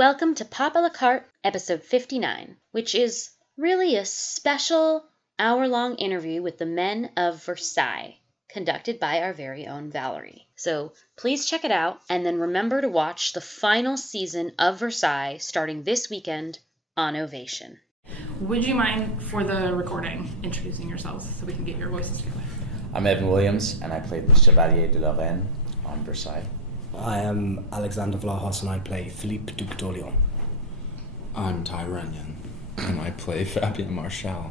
Welcome to Pop a la Carte, episode 59, which is really a special hour-long interview with the men of Versailles, conducted by our very own Valerie. So please check it out, and then remember to watch the final season of Versailles starting this weekend on Ovation. Would you mind, for the recording, introducing yourselves so we can get your voices together? I'm Evan Williams, and I played the Chevalier de la Reine on Versailles. I am Alexander Vlahos, and I play Philippe, Duc d'Orléans. I'm Tygh Runyan, and I play Fabien Marchal.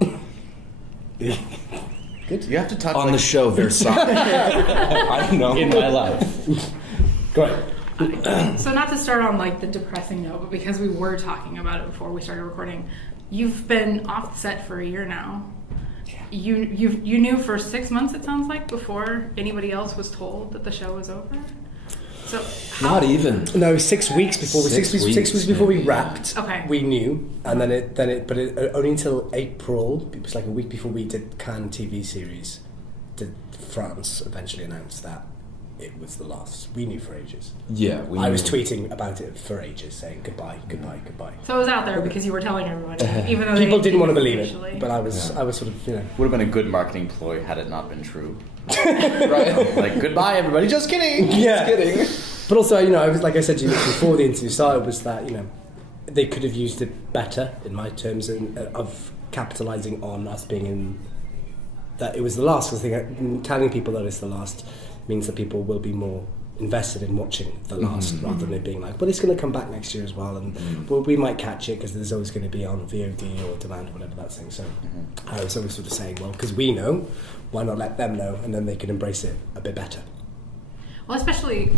Good. You have to talk on the show Versailles. I don't know. In my life. Great. So not to start on like the depressing note, but because we were talking about it before we started recording, you've been off the set for a year now. You knew for 6 months, it sounds like, before anybody else was told that the show was over. So not even. No, 6 weeks before. Six weeks before we wrapped. Okay. We knew, and then it only until April. It was like a week before we did Cannes TV series. Did France eventually announce that it was the last? We knew for ages. Yeah, I was tweeting about it for ages, saying goodbye. So it was out there because you were telling everyone, even though people didn't want to believe officially. it. But I was sort of, Would have been a good marketing ploy had it not been true. Right? Like, goodbye, everybody. Just kidding. Yeah. Just kidding. But also, I was like I said to you before the interview started, was that they could have used it better in my terms of capitalising on us being in that it was the last. Because I think telling people that it's the last means that people will be more invested in watching the last, rather than it being like, well, it's going to come back next year as well, and well, we might catch it because there's always going to be on VOD or demand or whatever that thing. So I was always sort of saying, well, because we know, why not let them know, and then they can embrace it a bit better. Well, especially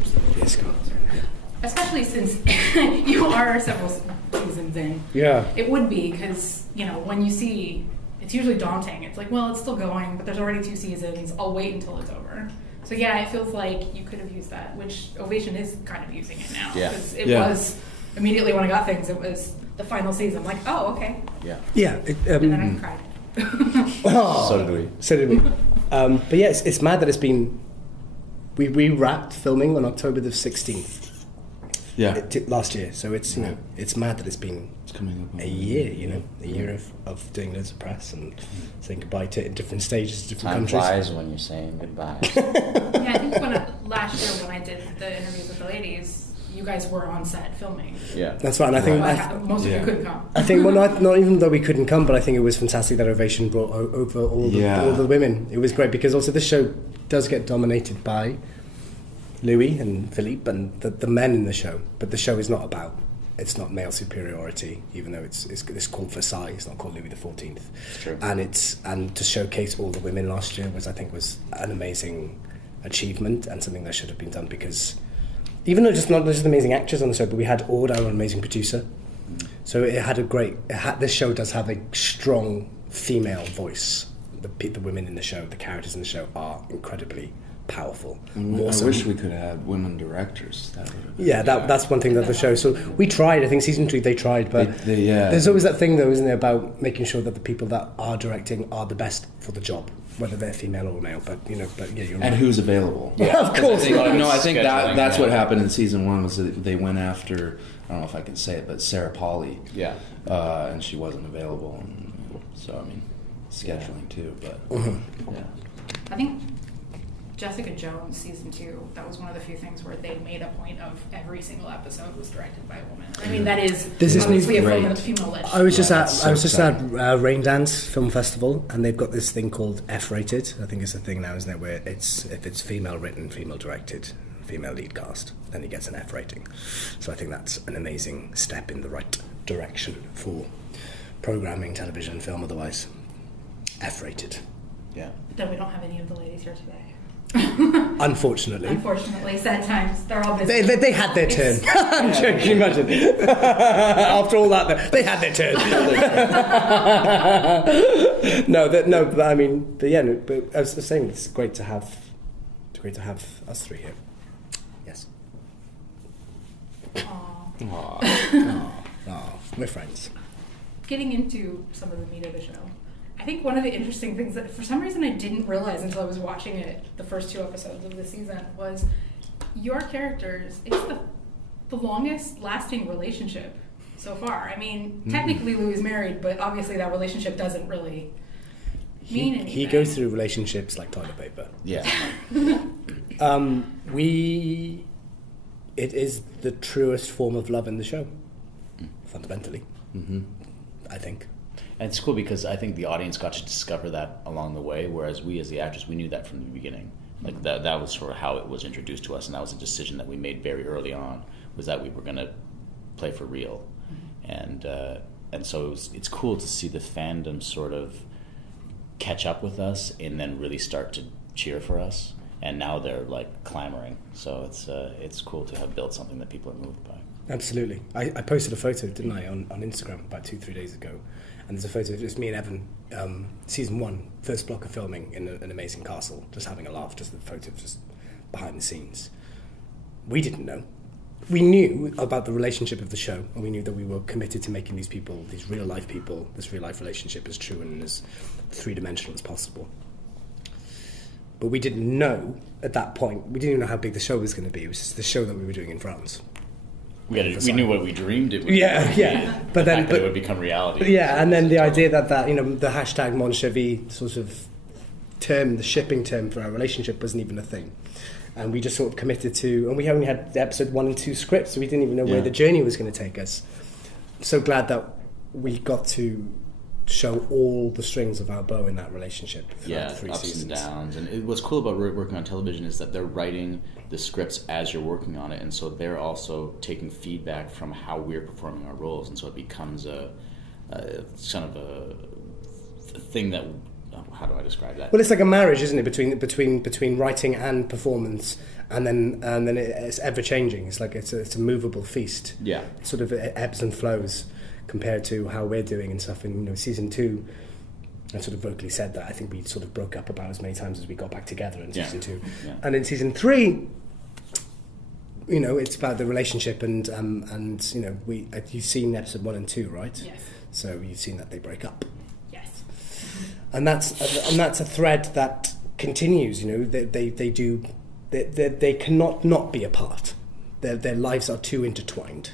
since you are several seasons in. Yeah. It would be, because, when you see, it's usually daunting. It's like, well, it's still going, but there's already 2 seasons. I'll wait until it's over. So yeah, it feels like you could have used that, which Ovation is kind of using it now. Yeah. Because it was, immediately when I got things, it was the final season. I'm like, oh, okay. Yeah. Yeah. And then I cried. So did we. But yeah, it's mad that it's been... We wrapped filming on October the 16th. Yeah. Last year. So it's, it's mad that it's been coming up a year, a year of doing loads of press and saying goodbye to different stages, different Time countries. flies when you're saying goodbye. Yeah, I think last year when I did the interviews with the ladies, you guys were on set filming. Yeah. That's right, and I think... most of you couldn't come. I think, well, not even though we couldn't come, but I think it was fantastic that Ovation brought over all the women. It was great, because also this show does get dominated by Louis and Philippe and the men in the show, but the show is not about... It's not male superiority, even though it's called Versailles. It's not called Louis XIV. It's true. And to showcase all the women last year was an amazing achievement, and something that should have been done, because even though not just amazing actors on the show, but we had Aude, our amazing producer. So it had this show does have a strong female voice. The women in the show, the characters in the show, are incredibly powerful. I wish we could have had women directors. That's one thing that the show. So we tried. I think season 2 they tried, but there's always that thing, though, isn't there, about making sure that the people that are directing are the best for the job, whether they're female or male. But you're and right. who's available? Yeah, of course. I think that's what happened in season 1 was that they went after, I don't know if I can say it, but Sarah Polley. Yeah. And she wasn't available, and so scheduling too. But Yeah. I think Jessica Jones season 2, that was one of the few things where they made a point of every single episode was directed by a woman. I mean, that is obviously a female-led. I was just at Rain Dance Film Festival, and they've got this thing called F-rated. I think it's a thing now, isn't it, where if it's female written, female directed, female lead cast, then it gets an F rating. So I think that's an amazing step in the right direction for programming, television, film, otherwise. F-rated. Yeah. But then we don't have any of the ladies here today. Unfortunately, sad times. They're all busy. They had their turn. I'm joking. Imagine after all that, they had their turn. But I was saying, it's great to have us three here. Yes. Aww, we're friends. Getting into some of the meat of the show, I think one of the interesting things that for some reason I didn't realize until I was watching it, the first 2 episodes of the season, was your characters. It's the the longest lasting relationship so far. I mean, technically Louis is married, but obviously that relationship doesn't really mean anything. He goes through relationships like toilet paper. Yeah. It is the truest form of love in the show, fundamentally. I think. And it's cool because I think the audience got to discover that along the way, whereas we as the actors, we knew that from the beginning. Like that was sort of how it was introduced to us, and that was a decision that we made very early on, was that we were going to play for real. And so it's cool to see the fandom sort of catch up with us and then really start to cheer for us. And now they're like clamoring. So it's cool to have built something that people are moved by. Absolutely. I posted a photo, didn't I, on Instagram about 2-3 days ago. And there's a photo of just me and Evan, season 1, first block of filming in an amazing castle, just having a laugh, just the photo of just behind the scenes. We didn't know. We knew about the relationship of the show, and we knew that we were committed to making these people, these real life people, this real life relationship as true and as three-dimensional as possible. But we didn't know at that point, we didn't even know how big the show was going to be. It was just the show that we were doing in France. We knew what we dreamed it would be. Yeah. But then it would become reality. Yeah, and then the idea that the hashtag Mon Chevy sort of term, the shipping term for our relationship wasn't even a thing. And we just sort of committed to, and we only had episode 1 and 2 scripts, so we didn't even know where the journey was going to take us. So glad that we got to show all the strings of our bow in that relationship throughout the 3 ups seasons. And downs. And what's cool about working on television is that they're writing the scripts as you're working on it, and so they're also taking feedback from how we're performing our roles, and so it becomes a kind of a thing that, how do I describe that? Well, it's like a marriage, isn't it, between writing and performance, and then it's ever changing. It's like it's a movable feast. Yeah, it sort of ebbs and flows compared to how we're doing and stuff. In season 2, I sort of vocally said that I think we sort of broke up about as many times as we got back together in season 2, and in season 3, it's about the relationship and you've seen episode 1 and 2, right? Yes. So you've seen that they break up. Yes. And that's a thread that continues. They cannot not be apart. Their lives are too intertwined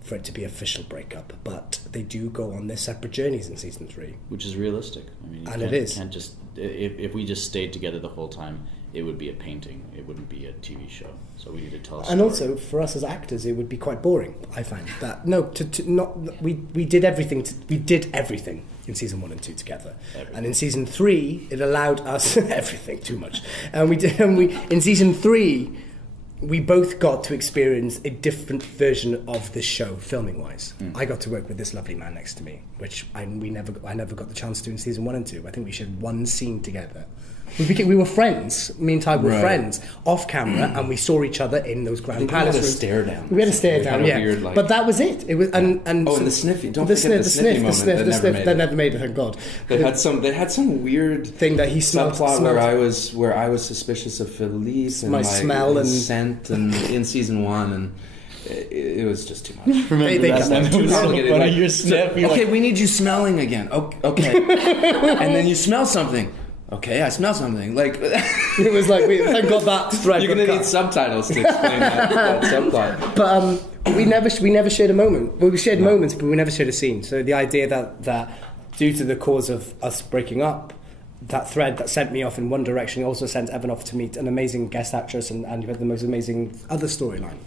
for it to be official breakup, but they do go on their separate journeys in season 3, which is realistic. I mean, and it is. Can't just if we just stayed together the whole time, it would be a painting. It wouldn't be a TV show. So we need to tell a story. And also for us as actors, it would be quite boring. I find that we did everything. We did everything in season 1 and 2 together, and in season 3, it allowed us everything too much. And in season 3. We both got to experience a different version of this show, filming-wise. I got to work with this lovely man next to me, which I never got the chance to do in season 1 and 2. I think we shared one scene together. We were friends. Me and Tygh were friends off camera, and we saw each other in those grand palace rooms. Stare down. We had a stare down, yeah. Weird, but that was it. It was and the sniffy. Don't forget the sniffy moment that never made it. Thank God. They had some weird thing that he smelled where I was suspicious of Philippe and my smell and scent, and in season 1 and. It was just too much. Your sniff. Okay, we need you smelling again. Okay, and then you smell something. Okay, I smell something. Like it was like thank God that thread. You're gonna need subtitles to explain that subplot. But we never shared a moment. Well, we shared moments, but we never shared a scene. So the idea that due to the cause of us breaking up, that thread that sent me off in one direction also sent Evan off to meet an amazing guest actress, and you had the most amazing other storyline.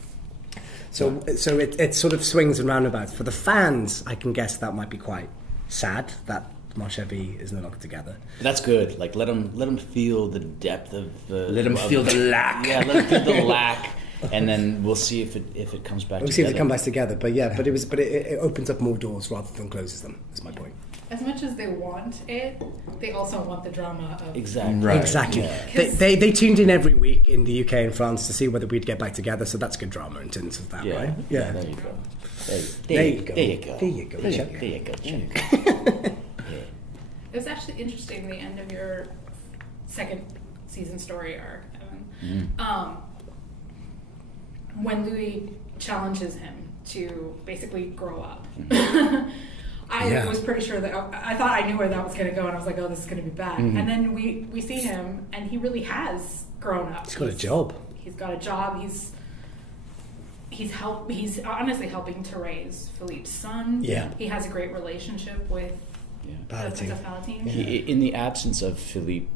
So it sort of swings and roundabouts. For the fans, I can guess that might be quite sad that Mon Chevy is no longer together. That's good. Like let them feel the depth of let them feel the lack. Yeah, let them feel the lack, and then we'll see if it comes back. We'll see if it comes back together. But it opens up more doors rather than closes them. That's my point. As much as they want it, they also want the drama of... Exactly. Right. Exactly. Yeah. They tuned in every week in the UK and France to see whether we'd get back together, so that's good drama in terms of that, right? Yeah, there you go. There you go. It was actually interesting, the end of your second season story arc, Evan. When Louis challenges him to basically grow up. I was pretty sure that I thought I knew where that was going to go, and I was like, "Oh, this is going to be bad." And then we see him, and he really has grown up. He's got a job. He's got a job. he's honestly helping to raise Philippe's son. Yeah. He has a great relationship with Palatine. Palatine. In the absence of Philippe,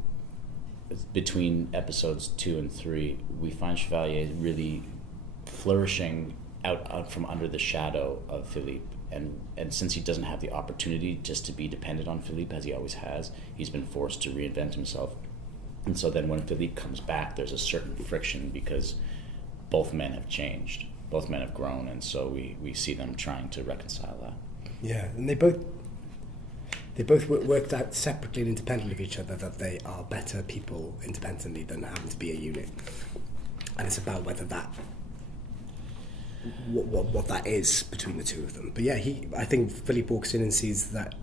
between episodes 2 and 3, we find Chevalier really flourishing out from under the shadow of Philippe. And since he doesn't have the opportunity just to be dependent on Philippe as he always has, he's been forced to reinvent himself. And so then when Philippe comes back, there's a certain friction because both men have changed. Both men have grown, and so we see them trying to reconcile that. Yeah, and they both worked out separately and independently of each other that they are better people independently than having to be a unit. And it's about whether that what that is between the two of them. But yeah, I think Philippe walks in and sees that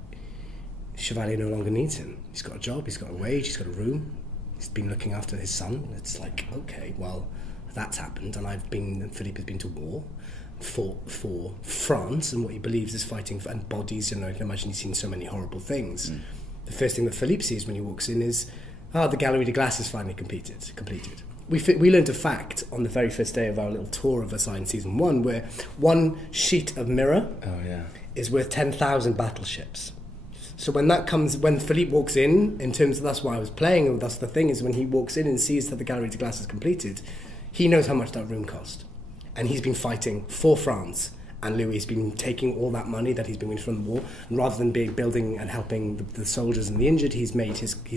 Chevalier no longer needs him. He's got a job, he's got a wage, he's got a room, he's been looking after his son. It's like, okay, well, that's happened, and Philippe has been to war, fought for France and what he believes is fighting for, and bodies, I can imagine he's seen so many horrible things. The first thing that Philippe sees when he walks in is, the Galerie de Glace is finally completed. We learned a fact on the very first day of our little tour of Versailles in season 1, where one sheet of mirror is worth 10,000 battleships. So when Philippe walks in terms of, that's why I was playing, and that's the thing, is when he walks in and sees that the Galerie de Glace is completed, he knows how much that room cost. And he's been fighting for France, and Louis has been taking all that money that he's been winning from the war, and rather than building and helping the soldiers and the injured, he's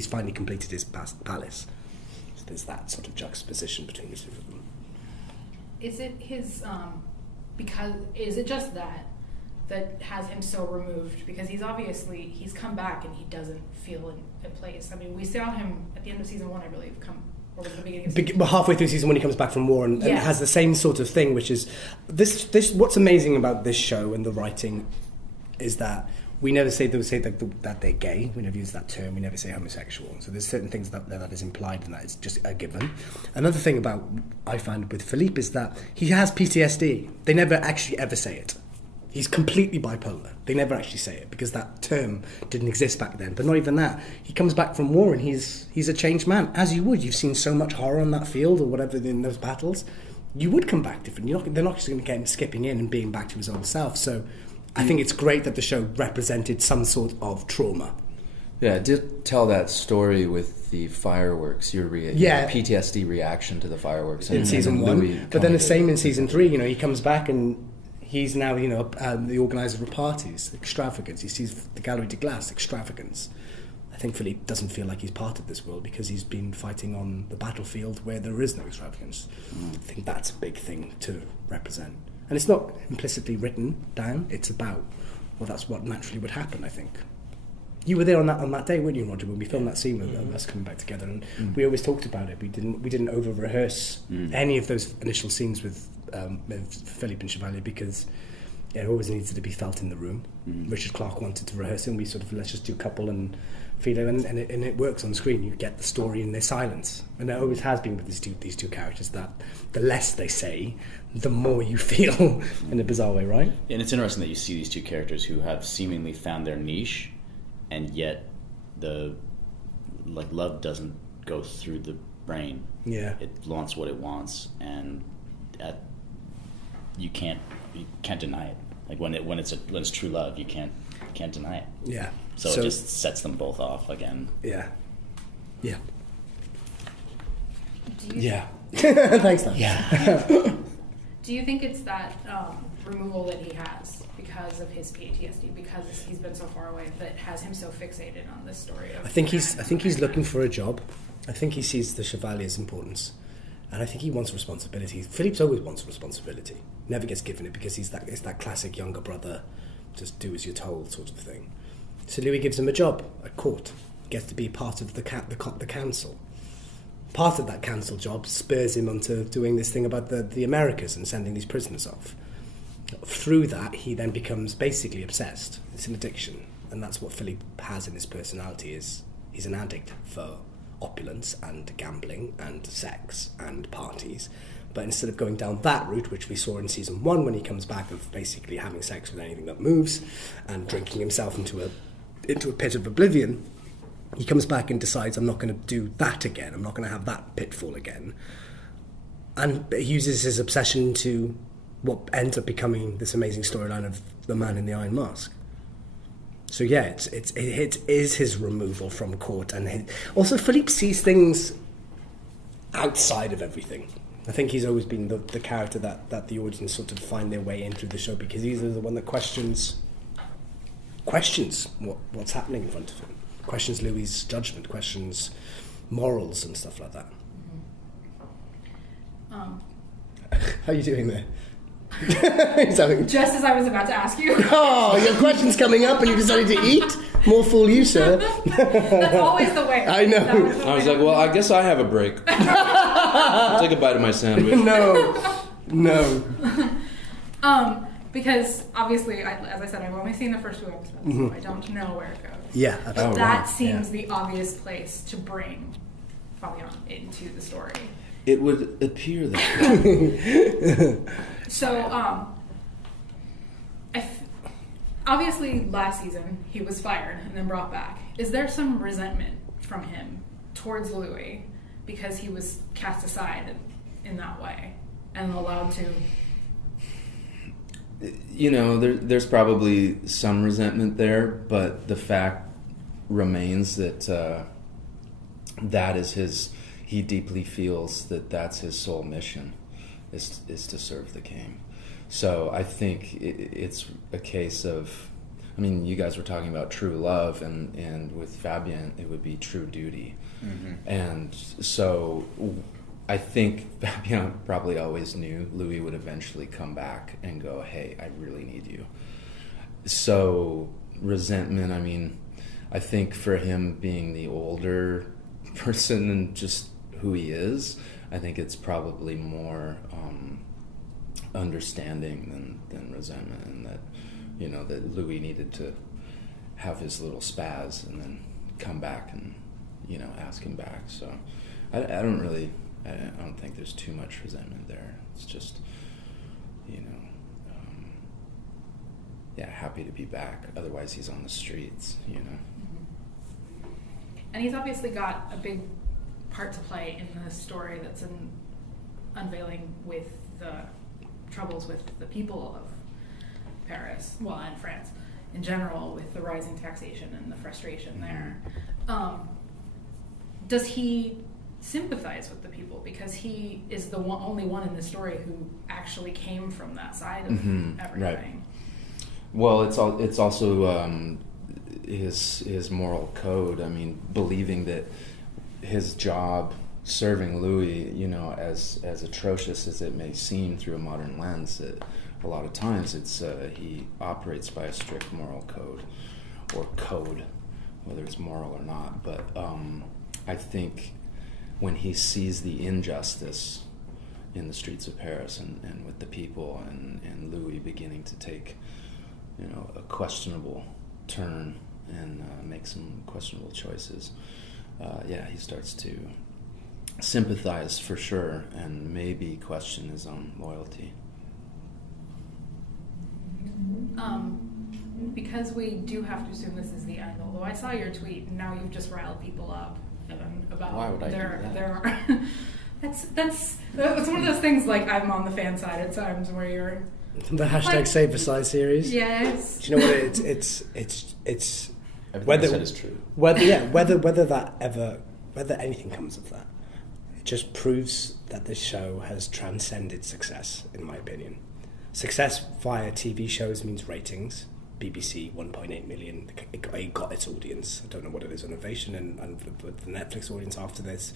finally completed his palace. There's that sort of juxtaposition between the two of them. Is it his is it just that has him so removed? Because he's come back and he doesn't feel in place. I mean, we saw him at the end of season 1, I believe, or was it the beginning of season 2? Halfway through season 1 he comes back from war and has the same sort of thing, which is this what's amazing about this show and the writing is that we never say that they're gay. We never use that term. We never say homosexual. So there's certain things that is implied, and that is just a given. Another thing I find with Philippe is that he has PTSD. They never actually ever say it. He's completely bipolar. They never actually say it because that term didn't exist back then. But not even that. He comes back from war and he's a changed man, as you would. You've seen so much horror on that field or whatever in those battles. You would come back different. They're not just going to get him skipping in and being back to his old self. So I think it's great that the show represented some sort of trauma. Yeah, it did tell that story with the fireworks, your PTSD reaction to the fireworks. In season 1. But then the same in season 3, he comes back and he's now, the organiser of parties, extravagance. He sees the Galerie de Glace, extravagance. I think Philippe doesn't feel like he's part of this world because he's been fighting on the battlefield where there is no extravagance. I think that's a big thing to represent. And it's not implicitly written down, it's about, that's what naturally would happen, I think. You were there on that day, weren't you, Roger, when we filmed that scene with us coming back together, and we always talked about it. We didn't over-rehearse any of those initial scenes with Philippe and Chevalier because it always needed to be felt in the room. Richard Clarke wanted to rehearse it, and we sort of, let's just do a couple and feel it, and it works on screen. You get the story in their silence. And it always has been with these two characters that the less they say, the more you feel in a bizarre way, right? And it's interesting that you see these two characters who have seemingly found their niche, and yet love doesn't go through the brain. Yeah. It wants what it wants, and you can't deny it. Like when it's true love, you can't deny it. Yeah. So it just sets them both off again. Yeah. Yeah. Yeah. Thanks, Dan. Yeah. Do you think it's that removal that he has because of his PTSD, because he's been so far away, that has him so fixated on this story? I think he's looking for a job. I think he sees the Chevalier's importance, and I think he wants responsibility. Philippe's always wants responsibility. Never gets given it because it's that classic younger brother, just do as you're told sort of thing. So Louis gives him a job at court. Gets to be part of the council. Part of that council job spurs him onto doing this thing about the Americas and sending these prisoners off. Through that, he then becomes basically obsessed. It's an addiction, and that's what Philippe has in his personality. He's an addict for opulence and gambling and sex and parties. But instead of going down that route, which we saw in season 1 when he comes back of basically having sex with anything that moves and drinking himself into a pit of oblivion, he comes back and decides, I'm not going to do that again. I'm not going to have that pitfall again. And he uses his obsession to what ends up becoming this amazing storyline of the Man in the Iron Mask. So yeah, it is his removal from court, and also Philippe sees things outside of everything. I think he's always been the character that the audience sort of find their way in through the show, because he's the one that questions what's happening in front of him, questions Louis's judgment, questions morals and stuff like that. How are you doing there? Just as I was about to ask you. Oh, your question's coming up and you decided to eat? More fool you, sir. That's always the way. I know. I was like, well, I guess I have a break. I'll take a bite of my sandwich. No. Because obviously, as I said, I've only seen the first 2 episodes, so I don't know where it goes. Yeah. But that seems the obvious place to bring Fabien into the story. It would appear that way. So, obviously last season he was fired and then brought back. Is there some resentment from him towards Louis because he was cast aside in that way and allowed to? You know, there's probably some resentment there, but the fact remains that that is his. He deeply feels that that's his sole mission, is to serve the king. So I think it's a case of, I mean, you guys were talking about true love, and with Fabien it would be true duty. Mm-hmm. And so I think Fabien probably always knew Louis would eventually come back and go, hey, I really need you. So resentment, I mean, I think for him being the older person and just who he is, I think it's probably more understanding than resentment, and that, you know, that Louis needed to have his little spaz and then come back and, you know, ask him back. So I don't think there's too much resentment there. It's just, you know, happy to be back. Otherwise he's on the streets, you know. And he's obviously got a big part to play in the story that's unveiling with the troubles with the people of Paris, well, and France in general, with the rising taxation and the frustration there. Does he sympathize with the people because he is the only one in the story who actually came from that side of everything? Right. Well, it's also his moral code. I mean, believing that his job serving Louis, you know, as atrocious as it may seem through a modern lens, a lot of times it's he operates by a strict moral code, whether it's moral or not. But I think when he sees the injustice in the streets of Paris and with the people and Louis beginning to take, you know, a questionable turn and make some questionable choices, he starts to sympathize for sure and maybe question his own loyalty. Because we do have to assume this is the end, although I saw your tweet and now you've just riled people up about why would I do that? That's one of those things, like, I'm on the fan side at times where you're the hashtag Save Versailles series. Yes. Do you know what it's everything whether I said is true. Whether anything comes of that, it just proves that this show has transcended success, in my opinion. Success via TV shows means ratings. BBC 1.8 million. It got its audience. I don't know what it is on Ovation and the Netflix audience after this.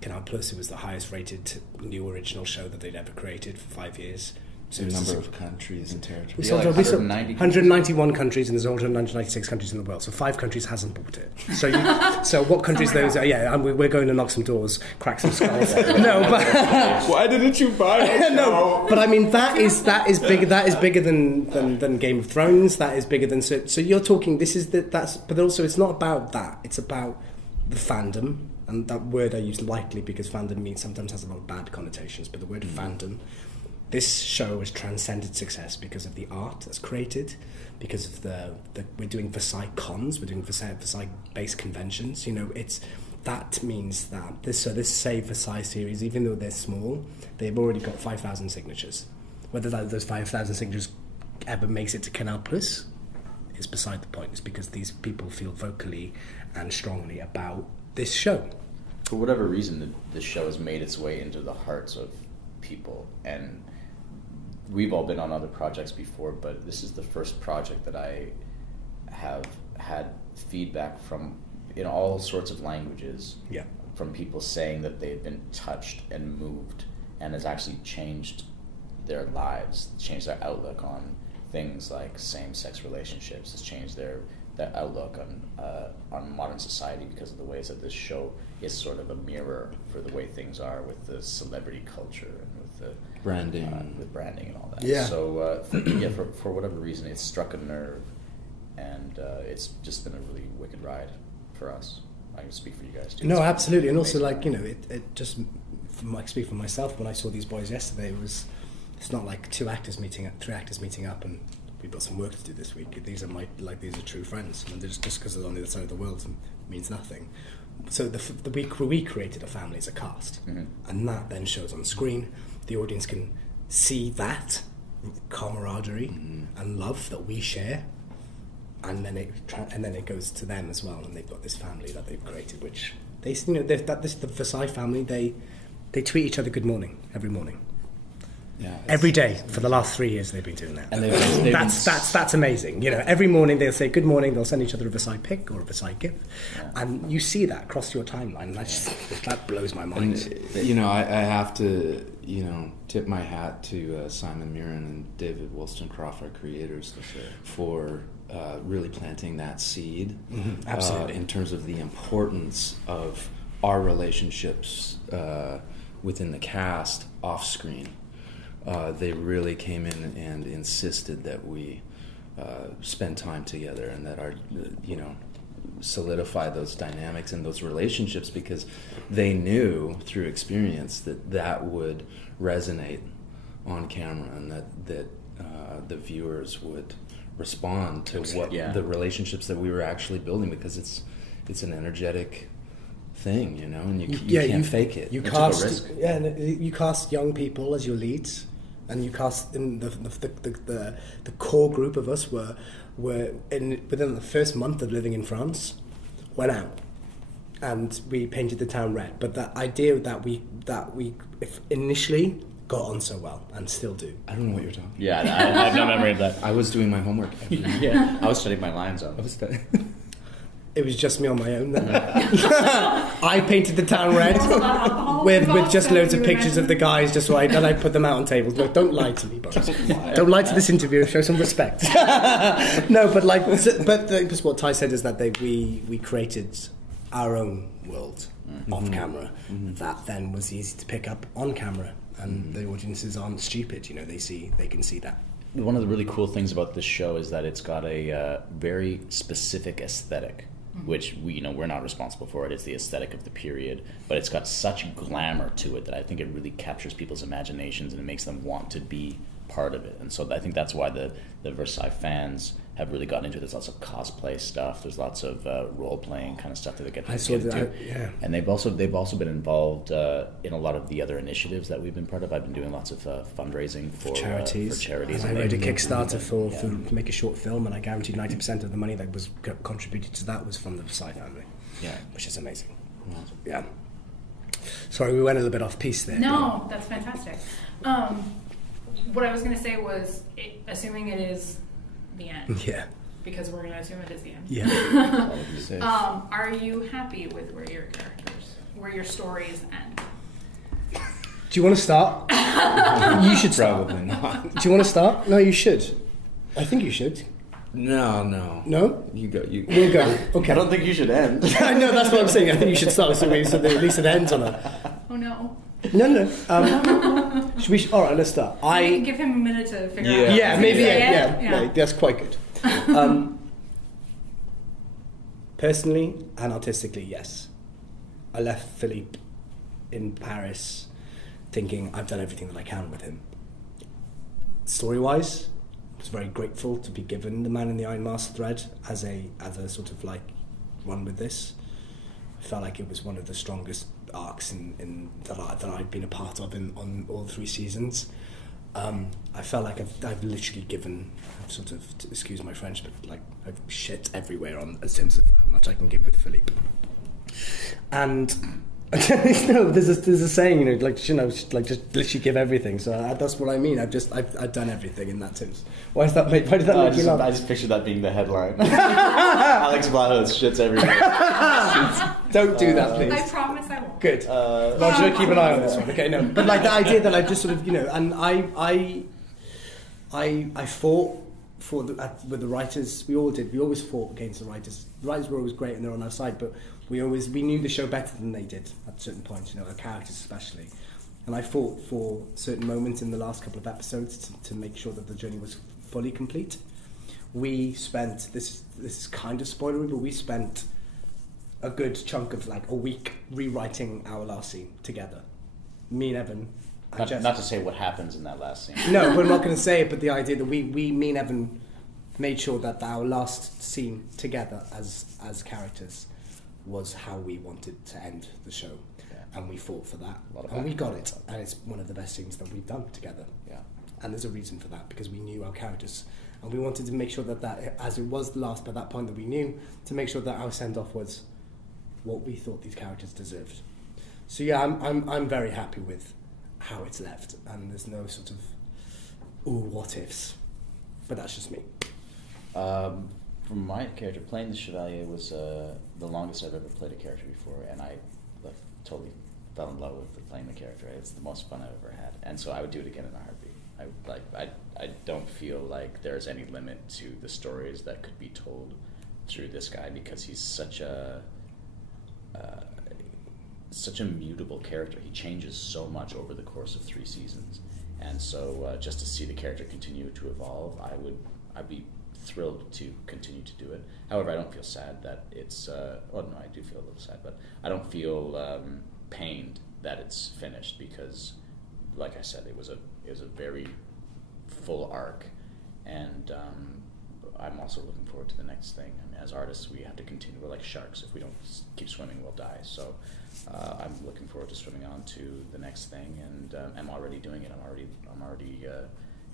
Canal Plus, it was the highest rated new original show that they'd ever created for 5 years. So a number of countries and territories. We sold 191 countries, and there's 196 countries in the world. So 5 countries hasn't bought it. So what countries those are? Yeah, and we're going to knock some doors, crack some skulls. No, but why didn't you buy it? No, but I mean that is bigger. That is bigger than Game of Thrones. That is bigger than so you're talking. But also it's not about that. It's about the fandom, and that word I use lightly because fandom sometimes has a lot of bad connotations. But the word fandom. This show has transcended success because of the art that's created, because of we're doing Versailles cons, we're doing Versailles-based conventions. You know, that means that this Save Versailles series, even though they're small, they've already got 5,000 signatures. Whether those 5,000 signatures ever makes it to Canal Plus is beside the point. It's because these people feel vocally and strongly about this show. For whatever reason, this show has made its way into the hearts of people, and we've all been on other projects before, but this is the first project that I have had feedback from in all sorts of languages, from people saying that they've been touched and moved, and has actually changed their lives, changed their outlook on things like same-sex relationships, has changed their outlook on modern society because of the ways that this show is sort of a mirror for the way things are with the celebrity culture and with the branding and all that. Yeah. So for whatever reason, it's struck a nerve, and it's just been a really wicked ride for us. I can speak for you guys too. No, absolutely, and also it just, I speak for myself. When I saw these boys yesterday, it's not like three actors meeting up, and we've got some work to do this week. These are true friends, and just because they're on the other side of the world means nothing. So we created a family as a cast, and that then shows on screen. The audience can see that camaraderie and love that we share, and then it goes to them as well, and they've got this family that they've created, which the Versailles family. They tweet each other good morning every morning. Yeah, every day for the last 3 years they've been doing that. And that's amazing. Every morning they'll say good morning. They'll send each other a Versailles pic or a Versailles gif, and you see that across your timeline. And that blows my mind. And, I have to tip my hat to Simon Mirren and David Wollstonecraft, our creators, for really planting that seed. Absolutely, in terms of the importance of our relationships within the cast off screen. They really came in and insisted that we spend time together, and that our, solidify those dynamics and those relationships, because they knew through experience that would resonate on camera, and that the viewers would respond to the relationships that we were actually building, because it's an energetic thing, and you can't fake it. You cast young people as your leads. And you cast in the core group of us were within the first month of living in France, went out and we painted the town red. But that idea that we initially got on so well and still do. I don't know what you're talking about. Yeah, I have no memory of that. I was doing my homework. I was studying my lines up. It was just me on my own then. I painted the town red with just loads of pictures of the guys, just right, and I put them out on tables. Look, don't lie to me, boys. Don't lie to this interview. Show some respect. No, but what Tygh said is that we created our own world off camera. That then was easy to pick up on camera, and the audiences aren't stupid. They can see that. One of the really cool things about this show is that it's got a very specific aesthetic, which we're not responsible for it. It's the aesthetic of the period, but it's got such glamour to it that I think it really captures people's imaginations, and it makes them want to be part of it. And so I think that's why the Versailles fans have really gotten into it. There's lots of cosplay stuff. There's lots of role-playing kind of stuff that they get into. And they've also been involved in a lot of the other initiatives that we've been part of. I've been doing lots of fundraising for charities. And I wrote a Kickstarter to make a short film, and I guaranteed 90% of the money that was contributed to that was from the Versailles family. Yeah, which is amazing. Yeah. Sorry, we went a little bit off piece there. No, that's fantastic. What I was going to say was, assuming it is the end. Yeah. Because we're going to assume it is the end. Yeah. Are you happy with where your stories end? Do you want to start? You should start. Probably not. Do you want to start? No, you should. I think you should. No. No? You go. We'll go. Okay. I don't think you should end. I know, that's what I'm saying. I think you should start so at least it ends on a... Oh, no. No. Should we? All right, let's start. Give him a minute to figure out. Yeah, maybe. Yeah, that's quite good. Personally and artistically, yes. I left Philippe in Paris thinking I've done everything that I can with him. Story-wise, I was very grateful to be given the Man in the Iron Mask thread as a sort of run with this. I felt like it was one of the strongest arcs that I'd been a part of on all 3 seasons. I felt like I've literally given, sort of, excuse my French, but like I've shit everywhere on in terms of how much I can give with Philippe. And no, there's a saying, like just literally give everything. So that's what I mean. I've done everything in that sense. Why did that make you laugh? I just pictured that being the headline. Alex Vlahos shits everywhere. Don't do that, please. I promise I won't. Good. Roger, keep an eye on this one. Okay, no, but like the idea that I just sort of, and I fought with the writers. We all did. We always fought against the writers. The writers were always great and they're on our side, but we knew the show better than they did at certain points. Our characters especially. And I fought for certain moments in the last couple of episodes to make sure that the journey was fully complete. We spent, this is kind of spoilery, but we spent a good chunk of like a week rewriting our last scene together. Me and Evan. Not to say what happens in that last scene. No, we're not going to say it, but the idea that me and Evan made sure that our last scene together as characters was how we wanted to end the show. Yeah. And we fought for that. And we got it. And it's one of the best scenes that we've done together. Yeah. And there's a reason for that, because we knew our characters. And we wanted to make sure that as it was the last, by that point that we knew, to make sure that our send-off was what we thought these characters deserved. So yeah, I'm very happy with how it's left, and there's no sort of what ifs, but that's just me. From my character, playing the Chevalier was the longest I've ever played a character before, and I totally fell in love with playing the character. It's the most fun I've ever had, and so I would do it again in a heartbeat. I don't feel like there's any limit to the stories that could be told through this guy, because he's such a mutable character. He changes so much over the course of 3 seasons, and so just to see the character continue to evolve, I'd be thrilled to continue to do it. However, I don't feel sad that it's well, no, I do feel a little sad, but I don't feel pained that it's finished, because like I said, it was a very full arc, and I'm also looking forward to the next thing. I mean, as artists, we have to continue. We're like sharks. If we don't keep swimming, we'll die. So I'm looking forward to swimming on to the next thing, and I'm already doing it. I'm already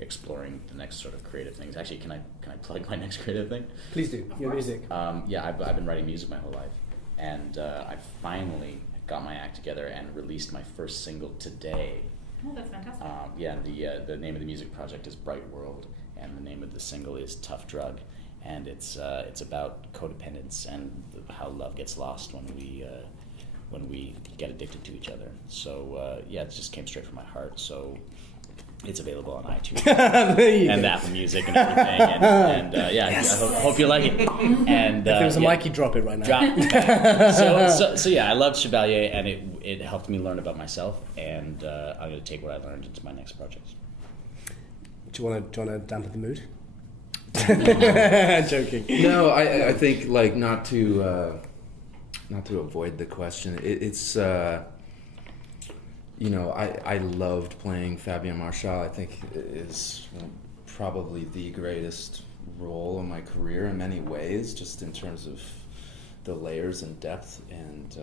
exploring the next sort of creative things. Actually, can I plug my next creative thing? Please do. Your music. Yeah, I've been writing music my whole life, and I finally got my act together and released my first single today. Oh, that's fantastic. Yeah, the name of the music project is Bright World, and the name of the single is Tough Drug, and it's about codependence and how love gets lost when we get addicted to each other. So yeah, it just came straight from my heart. So it's available on iTunes and Apple Music and everything. And yeah, yes. I hope you like it. And if there was a mic, you'd drop it right now. So yeah, I loved Chevalier, and it helped me learn about myself, and I'm going to take what I learned into my next project. Do you want to dampen the mood? Joking. No, I think like not to avoid the question. It's I loved playing Fabien Marchal. I think it is probably the greatest role in my career in many ways, just in terms of the layers and depth and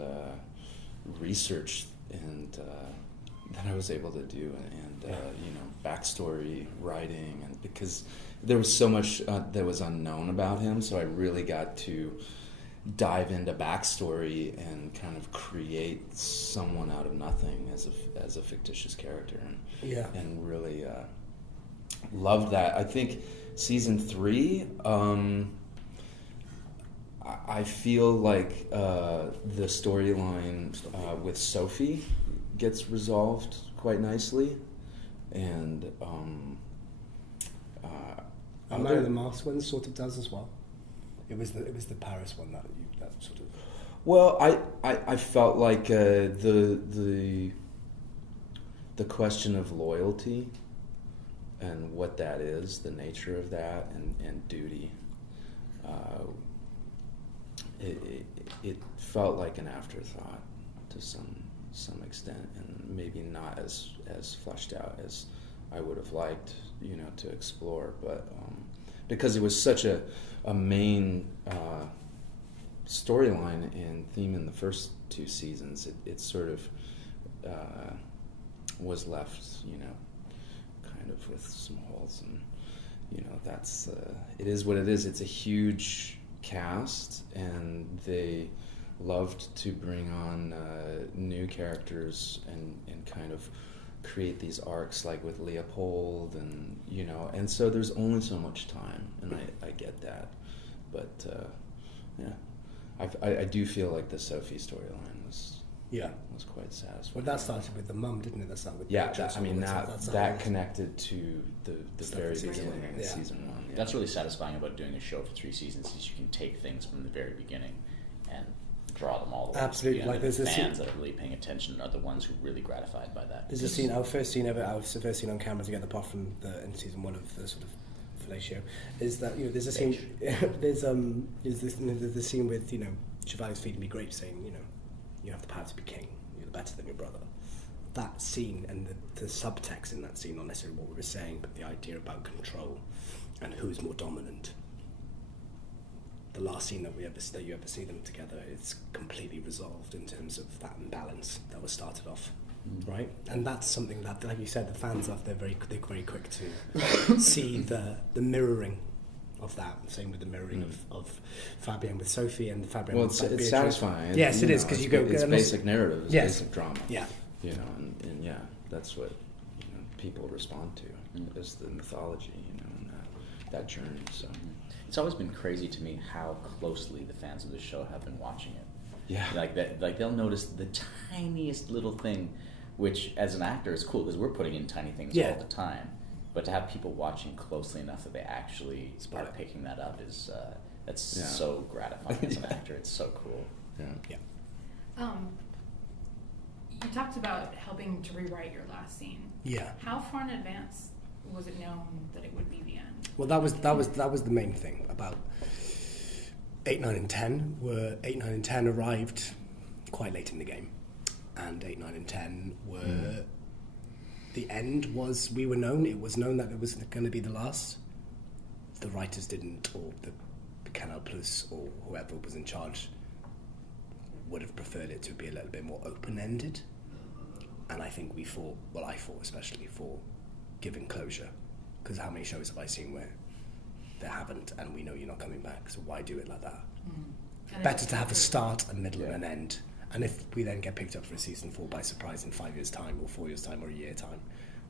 research and that I was able to do, and backstory writing, and because there was so much that was unknown about him, so I really got to dive into backstory and kind of create someone out of nothing as a fictitious character, and really loved that. I think season 3, I feel like the storyline with Sophie gets resolved quite nicely, and Man of the Mask one sort of does as well. It was the Paris one that sort of. Well, I felt like the question of loyalty and what that is, the nature of that, and duty. It felt like an afterthought to some extent, and maybe not as fleshed out as I would have liked, to explore. But because it was such a main storyline and theme in the first 2 seasons, it sort of was left, kind kind of with some holes, and that's it is what it is. It's a huge cast, and they loved to bring on new characters and kind of create these arcs, like with Leopold, and so there's only so much time, and I get that, but I do feel like the Sophie storyline was quite satisfying. Well, that started with the mum, didn't it? That started with that connected to the very beginning of Yeah. season 1. Yeah. That's really satisfying about doing a show for 3 seasons, is you can take things from the very beginning and draw them all the way. Absolutely. To the Like, end. there's The a scene- fans that are really paying attention are the ones who are really gratified by that. There's a scene, our first scene on camera together, apart from in season 1 of the sort of fellatio, is that there's a scene. there's the scene with Chevalier's feeding me grapes, saying you have the power to be king. You're better than your brother. That scene and the subtext in that scene, not necessarily what we were saying, but the idea about control and who's more dominant. The last scene that you ever see them together, it's completely resolved in terms of that imbalance that was started off, right? And that's something that, like you said, the fans they're very quick to see the mirroring of that. Same with the mirroring of Fabien with Sophie and Fabien. Well, with it's satisfying. Yes, it is, because you go. It's basic narrative, it's basic drama. Yeah, and that's what people respond to is the mythology, and that journey. So. It's always been crazy to me how closely the fans of the show have been watching it. Yeah. Like they'll notice the tiniest little thing, which as an actor is cool because we're putting in tiny things all the time. But to have people watching closely enough that they actually start picking that up is that's so gratifying as an actor. It's so cool. Yeah. You talked about helping to rewrite your last scene. Yeah. How far in advance was it known that it would be the end? Well, that was the main thing about 8, 9, and 10. Were 8, 9, and 10 arrived quite late in the game, and 8, 9, and 10 were the end. We were known. It was known that it was going to be the last. The writers didn't, or the Canal Plus or whoever was in charge would have preferred it to be a little bit more open-ended. And I think I fought especially for giving closure, because how many shows have I seen where they haven't, and we know you're not coming back, so why do it like that? Better to have a start, a middle, and an end. And if we then get picked up for a season 4 by surprise in 5 years' time, or 4 years' time, or a year time,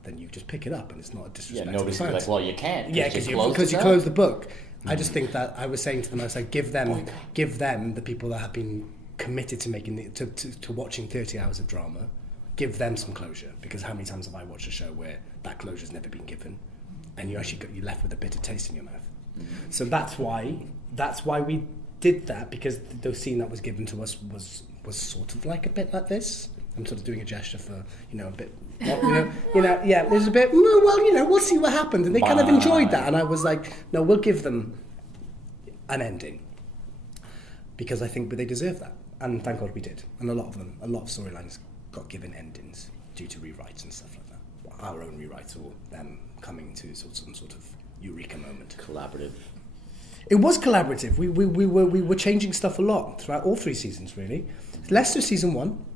then you just pick it up, and it's not a disrespect. Yeah, nobody's like, well, you can't. Yeah, because you close the book. I just think that I was saying to them, I was like, give them the people that have been committed to making to watching 30 hours of drama. Give them some closure, because how many times have I watched a show where that closure's never been given, and you're left with a bitter taste in your mouth. So that's why we did that, because the scene that was given to us was sort of like a bit like this. I'm sort of doing a gesture for a bit, there's a bit. Well, we'll see what happened, and they kind of enjoyed that, and I was like, no, we'll give them an ending, because I think they deserve that, and thank God we did. And a lot of storylines got given endings due to rewrites and stuff like that. Our own rewrites, or them coming to some sort of eureka moment. Collaborative. It was collaborative. We were changing stuff a lot throughout all 3 seasons, really. Less so season 1.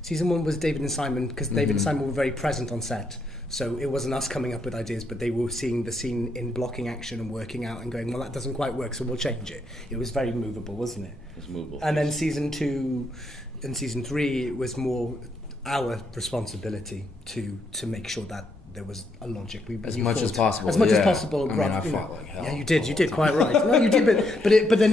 Season 1 was David and Simon, because David and Simon were very present on set. So it wasn't us coming up with ideas, but they were seeing the scene in blocking action and working out and going, well, that doesn't quite work, so we'll change it. It was very movable, wasn't it? It was movable. And then season 2 and season 3, it was more our responsibility to make sure that there was a logic. As much as possible. As much as possible. I mean, I fought like hell. Yeah, you did quite right. No, you did, but then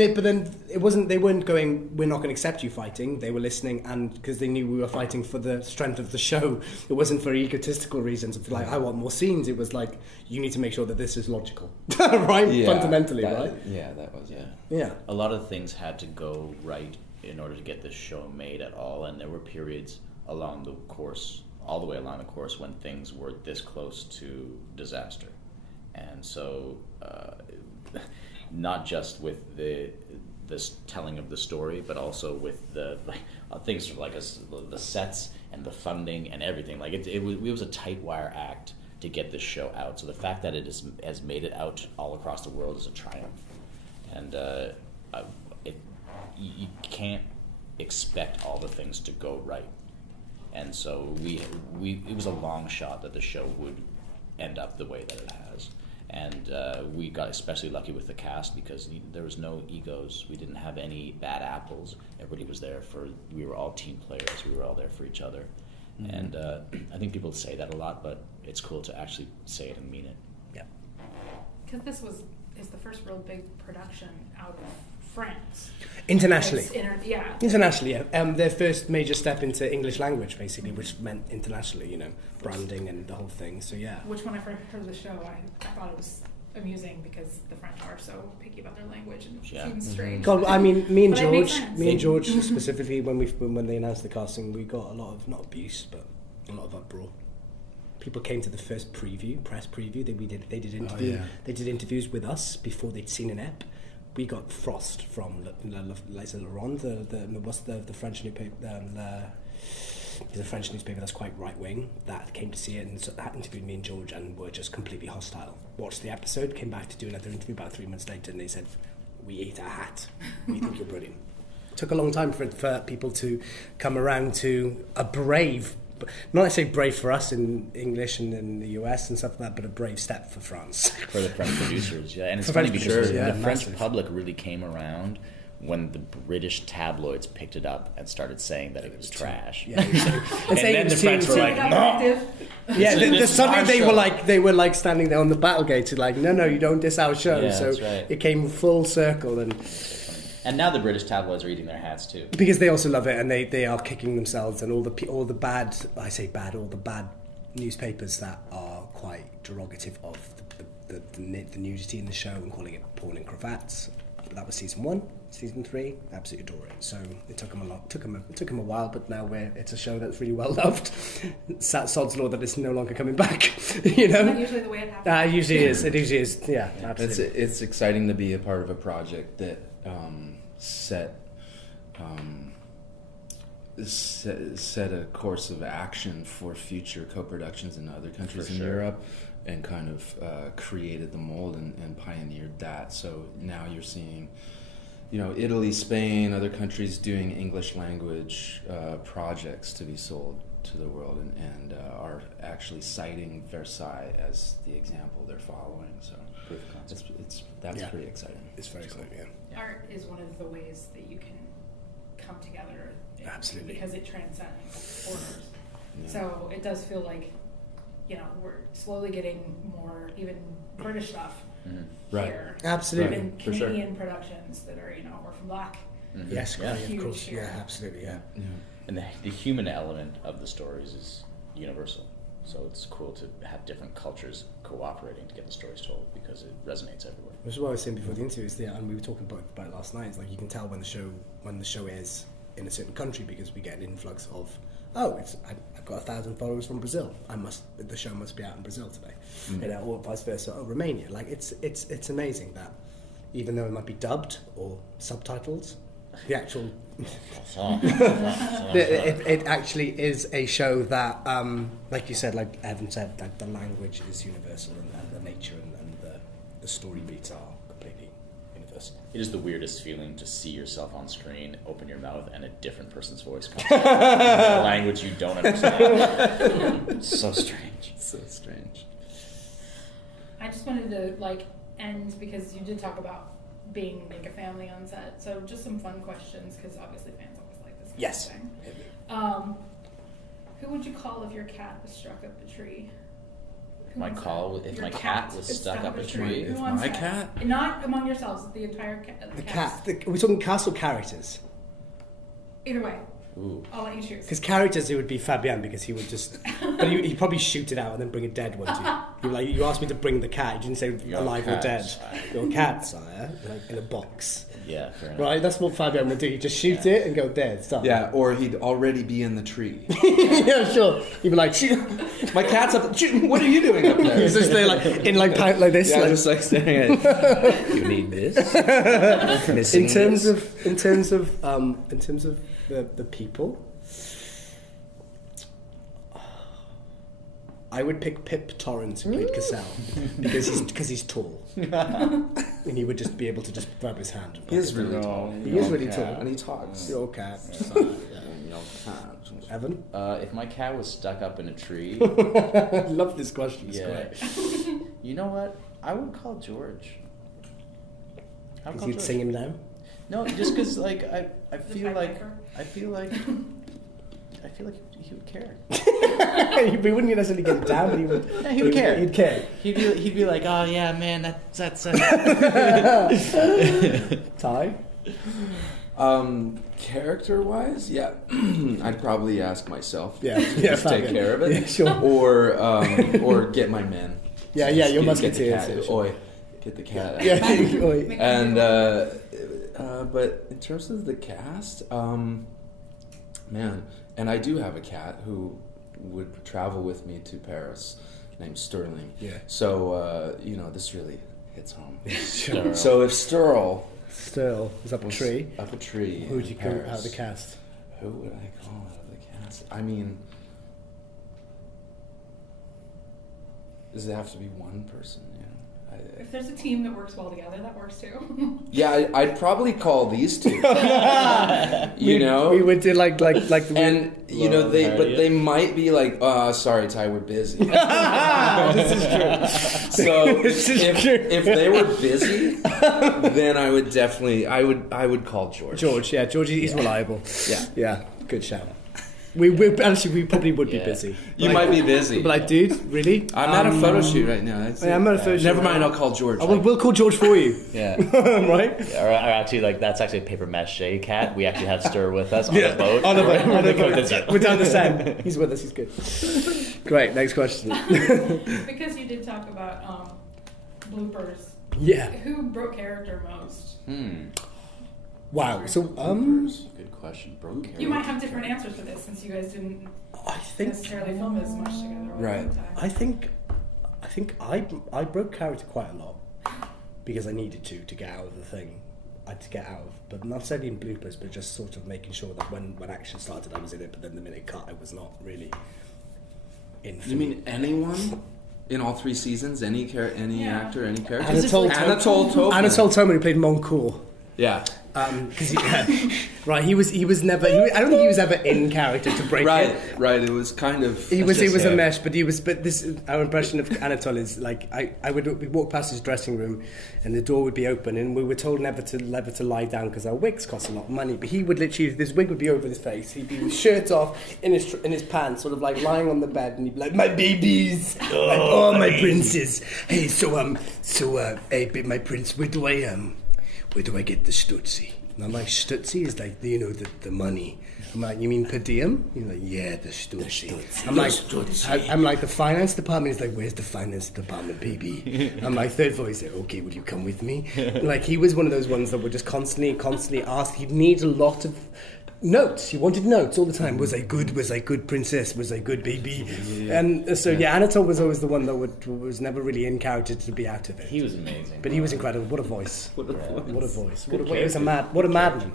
it wasn't. They weren't going, we're not going to accept you fighting. They were listening, and because they knew we were fighting for the strength of the show. It wasn't for egotistical reasons of like, I want more scenes. It was like, you need to make sure that this is logical, right? Yeah, fundamentally, right? Yeah, that was Yeah. A lot of things had to go right in order to get this show made at all, and there were periods along the course, all the way along the course, when things were this close to disaster. And so not just with this telling of the story, but also with the things like the sets and the funding and everything. Like it was a tight wire act to get this show out. So the fact that it has made it out all across the world is a triumph. And you can't expect all the things to go right. And so it was a long shot that the show would end up the way that it has. And we got especially lucky with the cast because there was no egos. We didn't have any bad apples. Everybody was there we were all team players. We were all there for each other. Mm-hmm. And I think people say that a lot, but it's cool to actually say it and mean it. Yeah. Because this is the first real big production out of France. Internationally. Internationally, yeah. Their first major step into English language, basically, which meant internationally, branding and the whole thing. So, yeah. Which, when I first heard the show, I thought it was amusing because the French are so picky about their language and it seems strange. God, I mean, me and George specifically, when they announced the casting, we got a lot of, not abuse, but a lot of uproar. People came to the first press preview. They did interviews with us before they'd seen an ep. We got frost from Les Laurent, the French newspaper, the French newspaper that's quite right wing. That came to see it and that interviewed me and George and were just completely hostile. Watched the episode, came back to do another interview about 3 months later, and they said, "We ate our hat. We think you're brilliant." Took a long time for people to come around to a brave. Not necessarily brave for us in English and in the US and stuff like that, but a brave step for France. For the French producers, yeah. And it's funny because the French public really came around when the British tabloids picked it up and started saying that it was trash. Yeah, and then the French were like, no! Yeah, suddenly they were like standing there on the Battlegate, like, no, you don't diss our show. Yeah, so right. It came full circle. And now the British tabloids are eating their hats too, because they also love it, and they are kicking themselves, and all the bad newspapers that are quite derogative of the nudity in the show and calling it porn and cravats. That was season 1. Season 3, absolutely adore it. So it took them a while, but now it's a show that's really well loved. Sod's law that it's no longer coming back. Isn't that usually the way it happens? Usually is. It usually is. Yeah, absolutely. It's exciting to be a part of a project that set a course of action for future co-productions in other countries in Europe, and kind of created the mold and pioneered that. So now you're seeing, Italy, Spain, other countries doing English language projects to be sold to the world, and are actually citing Versailles as the example they're following. So that's pretty exciting. It's very exciting. Yeah. Art is one of the ways that you can come together. Absolutely. Because it transcends borders. Yeah. So it does feel like, we're slowly getting more even British stuff here. Absolutely. Even Canadian productions that are, Orphan Black. Mm-hmm. Yes, of course. Here. Yeah, absolutely. Yeah. And the human element of the stories is universal. So it's cool to have different cultures cooperating to get the stories told because it resonates everywhere. Which is what I was saying before the interview. And we were talking about it last night. It's like you can tell when the show is in a certain country because we get an influx of, I've got 1,000 followers from Brazil. The show must be out in Brazil today, or vice versa. Oh, Romania. Like it's amazing that even though it might be dubbed or subtitled, the actual it actually is a show that, like you said, like Evan said, that the language is universal and the nature and the story beats are completely universal. It is the weirdest feeling to see yourself on screen, open your mouth, and a different person's voice comes out in a language you don't understand. So strange. So strange. I just wanted to end because you did talk about being like a family on set. So just some fun questions because obviously fans always like this kind of thing. Who would you call if your cat was struck up a tree? If my cat was stuck up a tree. If my cat? Not among yourselves, the entire cat. The cat. Are we talking cast or characters? Either way. Ooh. I'll let you choose. Because characters, it would be Fabien because he would just, but he'd probably shoot it out and then bring a dead one to you. He'd be like, you asked me to bring the cat. You didn't say alive or dead. Sire. Your cat, sire, in a box. Yeah, fair enough. Right, that's what Fabien would do. He'd just shoot it and go dead. Stop. Yeah, or he'd already be in the tree. Yeah, sure. He'd be like, my cat's up. What are you doing up there? He's just there, like this. Yeah, just staring at. You need this. in terms of the people, I would pick Pip Torrance, who played Cassell, because he's tall, and he would just be able to just grab his hand. He is really tall. He is really tall, and he talks. Your cat. Evan? If my cat was stuck up in a tree, I love this question. It's yeah. great. You know what? I would call George. I would Because call you'd George. sing him down? No, just because like I The feel pipe like maker? I feel like he would care. We wouldn't necessarily get him down, but he would. Yeah, he would care. He'd care. He'd be like, oh yeah, man, that's Ty? Character-wise, yeah, I'd probably ask myself. Yeah, Just take Fabien. care of it. Yeah, sure. Or get my men. Yeah, Just your get musketeers. the cat. Yeah, Oi, get the cat. Yeah, oi. Make And me but in terms of the cast, man, and I do have a cat who would travel with me to Paris, named Sterling. Yeah. So this really hits home. Sure. So if Sterl Still, is up a was tree. up a tree, Who would in you call Paris, out of the cast? Who would I call out of the cast? I mean, does it have to be one person? Yeah. If there's a team that works well together, that works too. Yeah, I'd probably call these two. We would do like the And they might be like, sorry, Ty, we're busy. This is true. So This is true. if they were busy, then I would definitely I would call George. George, he's reliable. Yeah. Good shout. We probably would be Yeah. busy. You might be busy. But like, dude, really? I'm at a photo shoot right now. That's Yeah, I'm at a photo shoot. Never mind, I'll call George. We'll call George for you. Yeah. Right? Or actually, like that's actually a paper mache cat. We actually have Stir with us on Yeah. the boat. On the boat. On the boat. That's it. We're down the sand. He's with us. He's good. Great. Next question. Because you did talk about bloopers. Yeah. Who broke character most? Wow. So Good question. Broke character. You might have different answers for this since you guys didn't I think necessarily film as much together all Right. the time. I think I broke character quite a lot because I needed to get out of the thing. I had to get out of, but not necessarily in bloopers, but just sort of making sure that when action started, I was in it. But then the minute it cut, I was not really in. You mean anyone in all 3 seasons? Any Yeah. actor, any character? Anatole Tobin. Anatole Tobin, who played Moncourt. Yeah. Because right, he was never. I don't think he was ever in character to break it. Right. It was kind of. He was a him. mesh, but this our impression of Anatole is like we walk past his dressing room, and the door would be open, and we were told never to lie down because our wigs cost a lot of money. But he would literally, this wig would be over his face. He'd be with his shirt off in his pants, sort of like lying on the bed, and he'd be like, "My babies, my princes. Hey, hey, my prince, where do I get the Stutzi?" And I'm like, Stutzi is like, the money. I'm like, you mean per diem? He's like, yeah, the Stutzi. I'm like, the finance department is like, where's the finance department, baby? I'm like, third voice, okay, would you come with me? Like, he was one of those ones that would just constantly ask. He'd need a lot of notes. He wanted notes all the time. Was I good? Was I good princess? Was I good baby? And so Anatole was always the one that was never really in character to be out of it. He was amazing. But he was incredible. What a voice! What a voice! What a madman!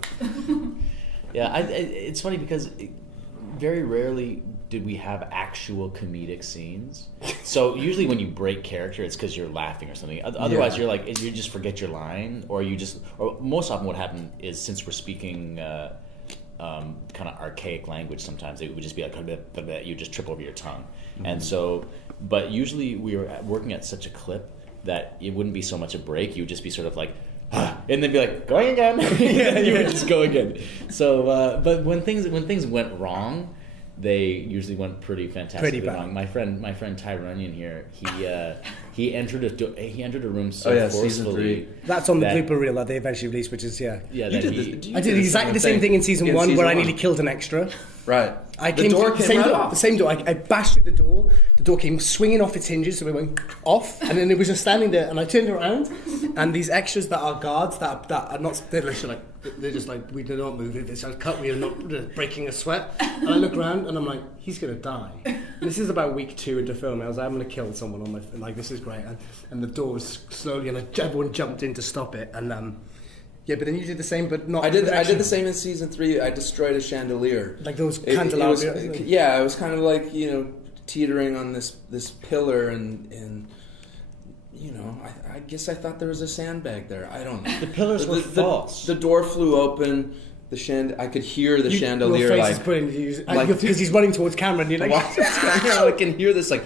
Yeah, it's funny because very rarely did we have actual comedic scenes. So usually when you break character, it's because you're laughing or something. Otherwise, you're like you just forget your line, or most often what happened is, since we're speaking kind of archaic language, sometimes it would just be like you just trip over your tongue. And so, but usually we were working at such a clip that it wouldn't be so much a break. You would just be sort of like, and then be like, going again. You would just go again. So, but when things went wrong, they usually went pretty fantastically wrong. My friend Tygh Runyan here, he entered a room so forcefully. That's on the blooper reel that they eventually released, which is yeah. I did exactly the same thing in season 1 where I nearly killed an extra. Right. The door came right off. The same door. I bashed through the door. The door came swinging off its hinges, so it went off, and then it was just standing there. And I turned around, and these extras that are guards that are not, they're just like, we do not move. If it's cut, we are not breaking a sweat. And I look around, and I'm like, he's gonna die. And this is about week 2 into filming. I was like, I'm gonna kill someone on my, like, this is great. And the door was slowly, and everyone jumped in to stop it. And yeah, but then you did the same, but not. I did the same in season 3. I destroyed a chandelier. Like those candelabras. I was kind of like, teetering on this pillar, and I guess I thought there was a sandbag there. I don't know. The pillars were false. The door flew open. I could hear the chandelier, your face like, is putting because he's running towards camera, and you're like, I can hear this, like,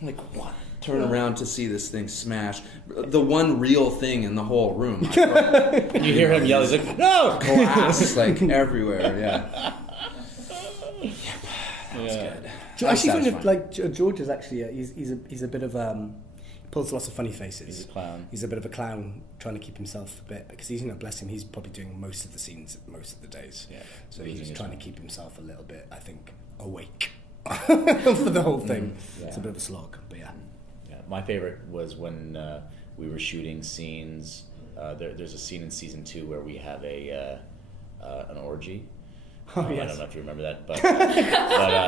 I'm like, what? Turn around to see this thing smash. The one real thing in the whole room. And you hear him yell, he's like, no! Glass, like, everywhere, yeah. That was good. I actually find it, like, George is actually he's a bit of pulls lots of funny faces. He's a clown. He's a bit of a clown, trying to keep himself a bit, because he's, bless him, he's probably doing most of the scenes most of the days. Yeah. So he's trying to keep himself a little bit, I think, awake for the whole thing. Yeah. It's a bit of a slog, but yeah. Yeah. My favorite was when we were shooting scenes. There's a scene in season 2 where we have an orgy. Oh, yes. I don't know if you remember that, but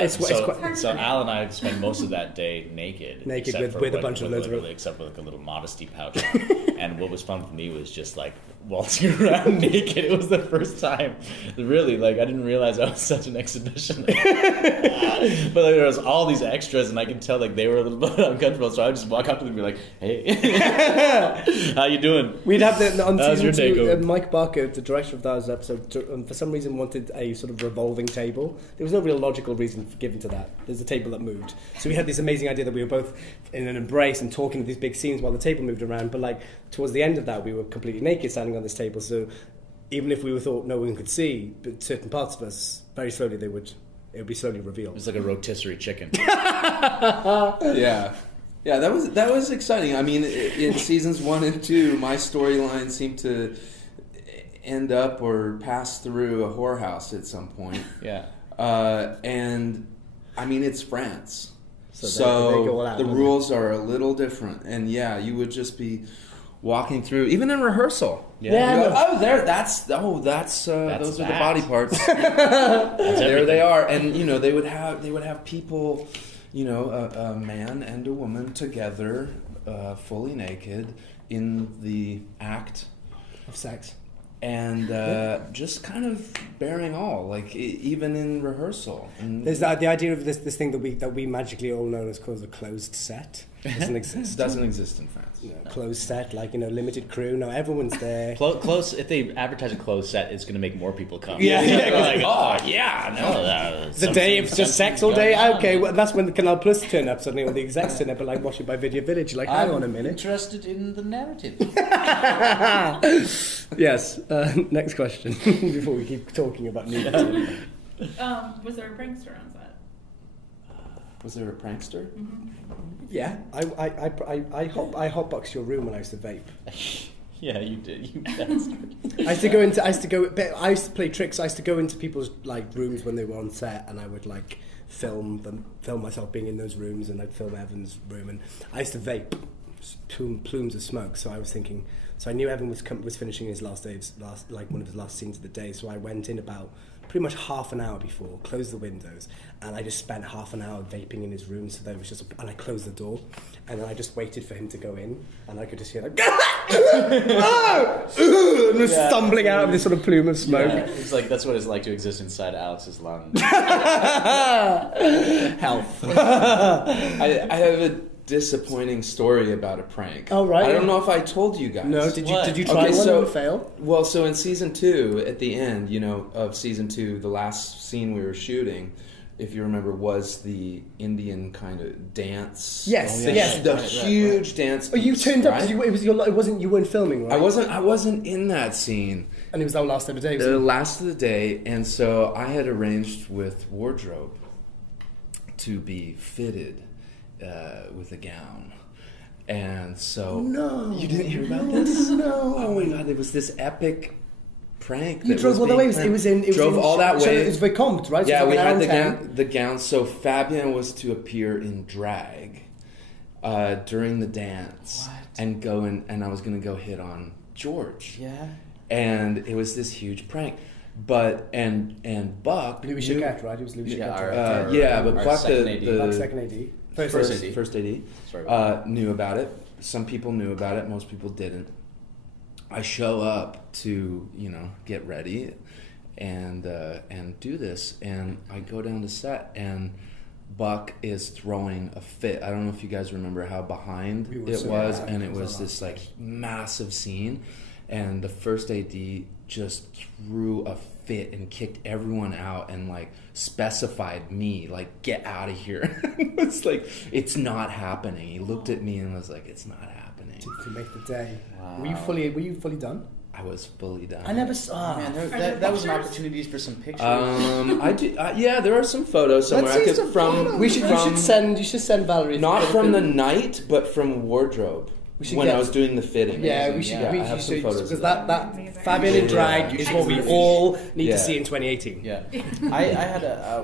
It's Al and I spent most of that day naked with a bunch of loads of except for like a little modesty pouch. And what was fun for me was just like waltzing around naked. It was the first time, really, like I didn't realize I was such an exhibition. But like, there was all these extras, and I could tell like they were a little bit uncomfortable. So I would just walk up to them and be like, "Hey, how you doing?" We'd have on How's season your day 2, going? Mike Barker, the director of that episode, for some reason wanted a sort of revolving table. There was no real logical reason given to that. There's a table that moved. So we had this amazing idea that we were both in an embrace and talking to these big scenes while the table moved around. But like towards the end of that, we were completely naked standing on this table. So even if we thought no one could see, but certain parts of us, very slowly it would be slowly revealed. It was like a rotisserie chicken. Yeah, that was exciting. I mean, in seasons 1 and 2, my storyline seemed to end up or pass through a whorehouse at some point. Yeah. And I mean, it's France, So so they go all out, the don't rules are a little different. And yeah, you would just be walking through, even in rehearsal. Yeah. You go, that's those are the that. body parts. That's There everything. they are, and they would have people, a man and a woman together, fully naked in the act Of sex. and just kind of bearing all, like even in rehearsal. And There's the idea of this thing that we magically all know as called a closed set. Doesn't exist. doesn't exist in France. Closed set, like limited crew. No, everyone's there. Close. If they advertise a closed set, it's going to make more people come. Yeah. They're like, oh yeah, no. The day of just sex all day. Okay, well, that's when the Canal Plus turn up suddenly, or the execs turn up, and like watch it by Video Village. You're like, hang on a minute. Interested in the narrative. Yes. Next question before we keep talking about nudity. Was there a prankster on set? Was there a prankster? Mm-hmm. Yeah, I hotboxed your room when I used to vape. Yeah, you did. You bastard. I used to play tricks. I used to go into people's like rooms when they were on set, and I would like film myself being in those rooms, and I'd film Evan's room, and I used to vape plumes of smoke. So I was thinking, so I knew Evan was finishing his one of his last scenes of the day. So I went in about pretty much half an hour before, closed the windows, and I just spent half an hour vaping in his room. So there was and I closed the door, and then I just waited for him to go in, and I could just hear like, and was stumbling out of this sort of plume of smoke. Yeah, it's like that's what it's like to exist inside Alex's lungs. Health. I have a disappointing story about a prank. Oh, right. I don't know if I told you guys. No, did you try Okay, one so- and fail? Well, so in season 2, at the end, of season 2, the last scene we were shooting, if you remember, was the Indian kind of dance. Yes, The yes. huge dance. Oh, you piece, turned up. right? It wasn't. You weren't filming, right? I wasn't in that scene. And it was our last ever day. The last of the day, and so I had arranged with wardrobe to be fitted with a gown. And so No. you didn't hear about this? No. Oh my god, there was this epic prank. You that drove was all the being way. planned. It was in. Drove all that so way. it was Vicomte, right? So Yeah, it was we like had an the hour and 10. gown. The gown. So Fabien was to appear in drag during the dance and go in, and I was going to go hit on George. Yeah. And it was this huge prank. But and Buck. Louis knew- Chiquette, right? It was Louis Yeah, Chiquette. but our Buck, second AD. Buck, second AD. First AD. Sorry. Knew about it. Some people knew about it. Most people didn't. I show up to get ready and do this, and I go down to set, and Buck is throwing a fit. I don't know if you guys remember how behind We were it so was, behind. and it It was was a this like massive scene, and the first AD just threw a fit and kicked everyone out and like specified me, like, get out of here. It's like, it's not happening. He looked at me and was like, it's not happening. To make the day. Wow. Were you fully done? I was fully done. I never saw. Man, there that was an pictures? opportunity for some pictures. Yeah, there are some photos somewhere. Let's see some photos. You should send Valerie. Not from the night, but from wardrobe. When I was doing the fitting. Yeah, we should. Yeah, We I have should some photos because of that Fabien in drag is what we all need to see in 2018. Yeah, I had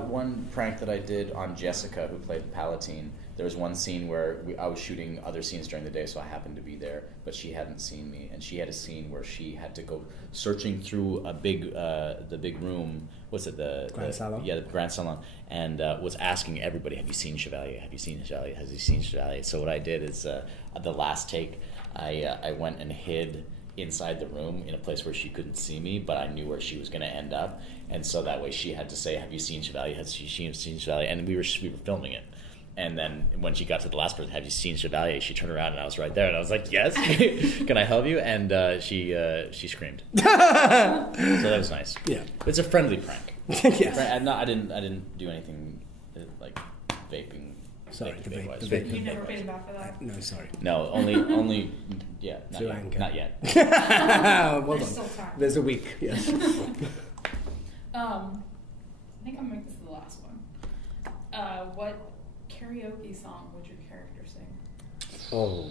one prank that I did on Jessica, who played Palatine. There was one scene where I was shooting other scenes during the day, so I happened to be there, but she hadn't seen me, and she had a scene where she had to go searching through the big room. What's it? The Grand Salon? Yeah, the Grand Salon, and was asking everybody, "Have you seen Chevalier? Have you seen Chevalier? Has he seen Chevalier?" So what I did is the last take, I went and hid inside the room in a place where she couldn't see me, but I knew where she was going to end up, and so that way she had to say, "Have you seen Chevalier? Has she seen Chevalier?" And we were filming it. And then when she got to the last person, "Have you seen Chevalier?" She turned around and I was right there, and I was like, "Yes, can I help you?" And she screamed. So that was nice. Yeah, it's a friendly prank. Yes. I didn't do anything like vaping. Sorry, the vape. wise. You never paid back for that? No, sorry. No, only yeah, To Anchor. not yet. Well There's done. still time. There's a week. Yes. I think I'm gonna make this the last one. What karaoke song would your character sing? Oh.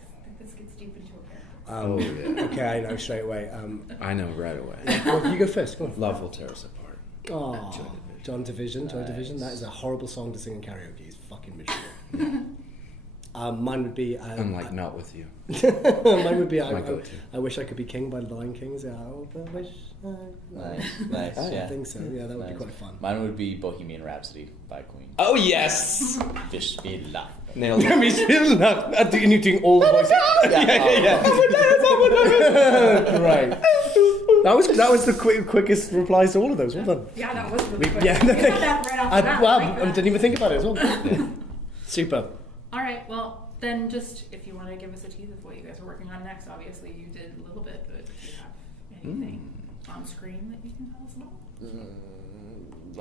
I think this gets deep into a character. Yeah. Okay, I know straight away. I know right away. Well, you go first. Go on. Love will tear us apart. Oh, Joy Division. Nice. That is a horrible song to sing in karaoke. It's fucking miserable. Mine would be. I'm like, not with you. Mine would be. My go-to. I wish I could be king by the Lion Kings. Yeah, I wish. Nice. I Yeah. think so. Yeah, that would be Nice. quite fun. Mine would be Bohemian Rhapsody by Queen. Oh, yes! Bismillah. Nailed it. And you're doing all the voices. Right. That was the quickest replies to all of those. Well done. Yeah, that was really quick. Yeah. You got that right off the bat. I didn't even think about it as well. Super. All right, well, then just if you want to give us a tease of what you guys are working on next, obviously you did a little bit, but if you have anything on screen that you can tell us about?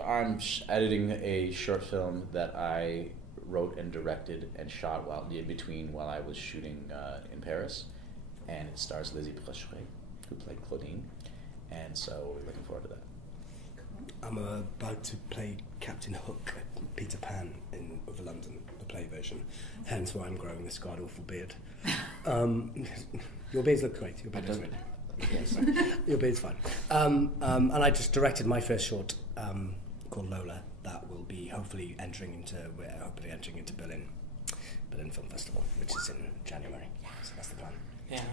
I'm editing a short film that I wrote and directed and shot while I was shooting in Paris, and it stars Lizzie Brochet, who played Claudine, and so we're looking forward to that. I'm about to play Captain Hook, Peter Pan in Over London, the play version. Hence why I'm growing this god awful beard. Your beards look great. Your beard looks great. Yes. Your beard's fine. And I just directed my first short called Lola. That will be hopefully entering into Berlin Film Festival, which is in January. So that's the plan. Yeah.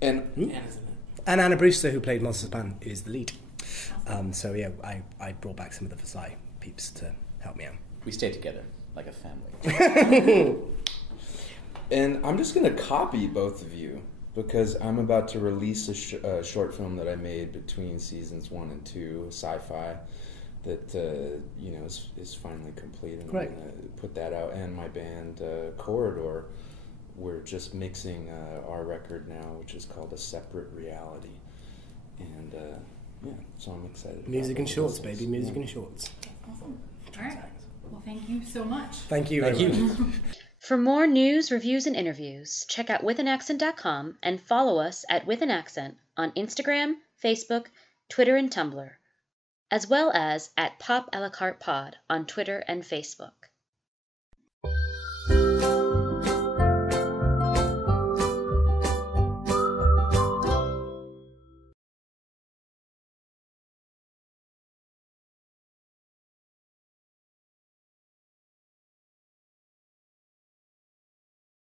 And Anna's in it. And Anna Brewster, who played Monsters Pan, is the lead. So yeah, I brought back some of the Versailles peeps to help me out. We stay together like a family. And I'm just going to copy both of you because I'm about to release a short film that I made between seasons 1 and 2, sci-fi, that is finally complete. And Great. I'm going to put that out. And my band Corridor, we're just mixing our record now, which is called A Separate Reality. And yeah, so I'm excited. about Music and both shorts, of those. baby. Music and shorts. Awesome. All right. Well, thank you so much. Thank you very much. For more news, reviews, and interviews, check out withanaccent.com and follow us at With an Accent on Instagram, Facebook, Twitter, and Tumblr, as well as at Pop a la Carte Pod on Twitter and Facebook.